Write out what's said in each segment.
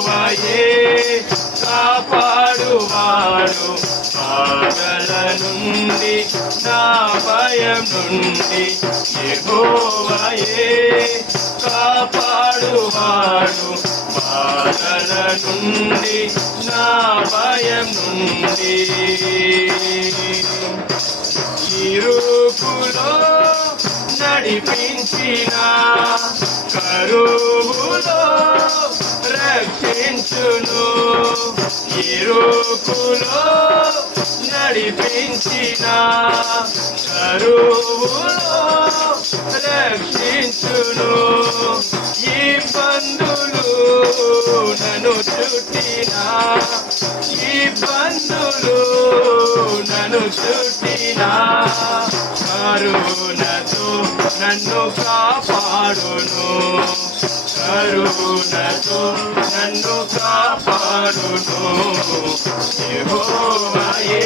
యెహోవాయే కాపాడువాడు బాధల నుండి నా భయం నుండి యెహోవాయే కాపాడువాడు బాధల నుండి నా భయం నుండి ఇరుకులో నడిపించిన కరువులో రక్షించును ఇరుకులో నడిపించిన కరువులో రక్షించును ఇబ్బందులు నన్ను చుట్టిన ఇబ్బందులు నన్ను చుట్టిన కరుణతో నన్ను కాపాడును కరుణతో నన్ను కాపాడును యెహోవాయే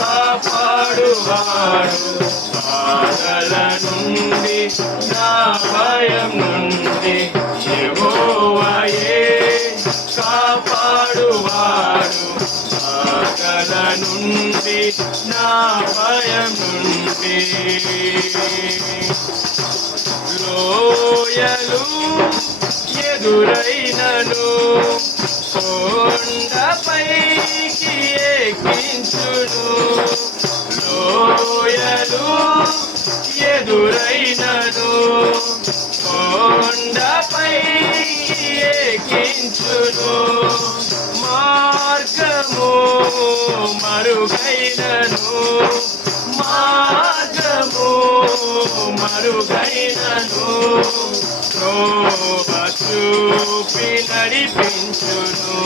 కాపాడువాడు బాధల నుండి నా భయం నుండి యెహోవాయే కాపాడువాడు బాధల నుండి నా భయం నుండి లోయలు ఎదురైనను కొండపైకి ఎక్కించును లోయలు ఎదురైనను కొండపైకి ఎక్కించును మార్గము మరుగైనను మార్గము మరుగైనను త్రోవ చూపి నడిపించును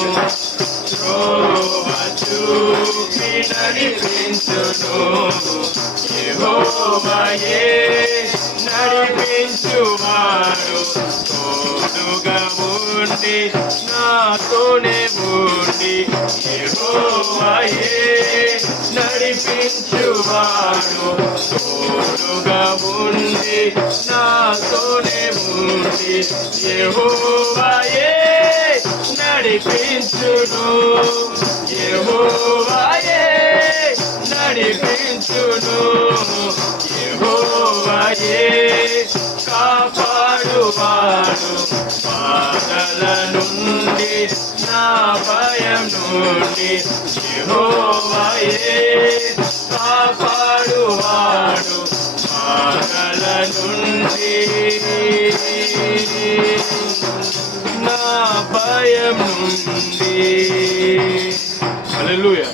త్రోవ చూపి నడిపించును యెహోవాయే నడిపించువాడు తోడుగా ఉండి నాతోనే ఉండి యెహోవాయే నడిపించువాడు తోడుగా ఉండి నాతోనే ఉండి యెహోవాయే నడిపించును యెహోవాయే నడిపించును యెహోవాయే కాపాడువాడు బాధల నుండి నా భయం నుండి యెహోవాయే కాపాడువాడు బాధల నుండి నా భయం నుండి హల్లెలూయా.